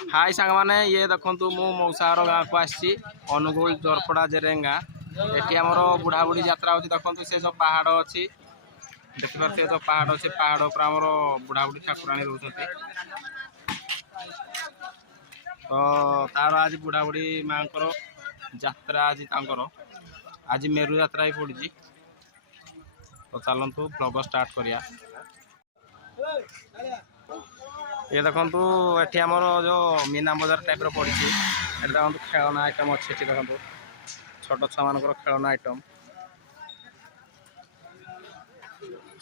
हाय सांग माने ये देखंतु मु मौसार गाँ को आसी अनुगुल जोरपड़ा जेरेंगा एटी आमर बुढ़ा बुढ़ी यात्रा होची देखंतु से जो पहाड़ अछि देखि पारते जो पहाड़ अछि पहाड़ ऊपर आमर बुढ़ा बुढ़ी ठाकुराणी रहउछंती तो तार आज बुढ़ा बुढ़ी मांकर यात्रा आज तांकर आज मेरु यात्रा ही पड़ी तो चलतु ब्लॉग स्टार्ट करिया। ये देखो ये आमर जो मीना बजार टाइप पड़ी देखो खेलना आइटम अच्छी देखो छोट छुआ मान खेलना आइटम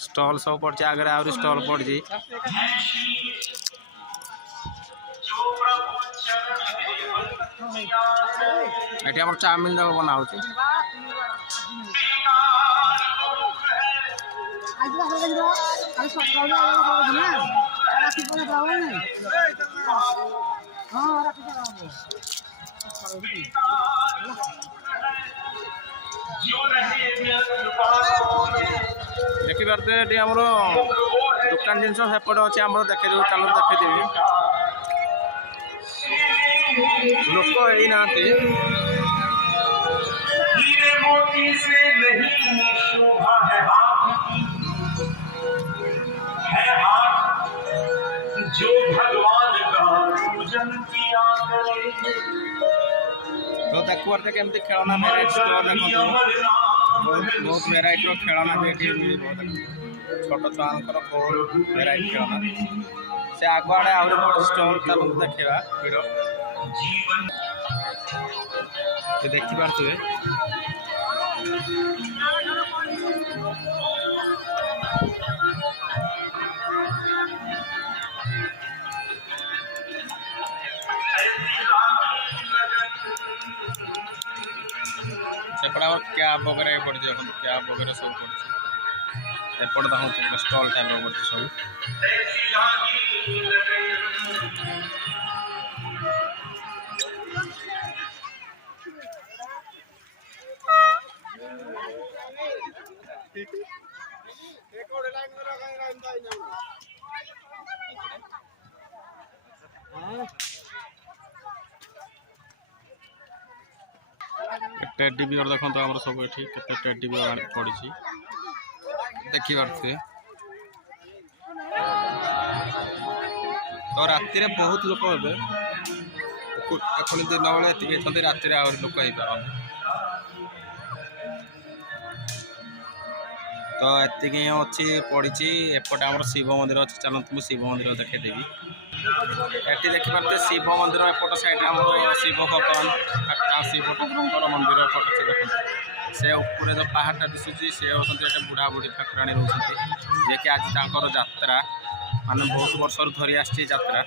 स्टॉल सब पड़ी आगे आहरी स्टॉल पड़ी ये आम चाउमिन जाक बना देखी पारे ये आम दुकान जिनस सेपटे अच्छे आम देखे चलो देखेदेवी लोक ना जो भगवान का पूजन किया करे तो देखो केमती खेलना वेराइटी स्टोर देखो बहुत वेराइटी खेलना देखिए छोट छुआ बहुत वेराइटी खेलना से आग आड़े आहरी बड़ स्टोर चलो देखा भिड़ देखी पारे सेपटे कैब वगैरह पड़ी देखो कैब वगैरह सब पड़ी एपटे देखो स्टॉल टाइप पड़ी सब टेडी बियर देखो आम सब ये टेडी बियर पड़ी देखी पारे तो राति बहुत लोक हे दिन बेले राति आहरी लोक हो पार तो ये अच्छी पड़ी एपटे आम शिव मंदिर अच्छी चलते मुझे शिव मंदिर देखेदेवी ये देखिए शिव मंदिर एपट साइड आम शिव भगवान शिव ठाकुर मंदिर एपट से देखते से ऊपर जो पहाड़टा दिशुची से होती बुढ़ा बुढ़ी ठाकुराणी रोचे जे कि आज यात्रा मान बहुत वर्ष धरी आसी यात्रा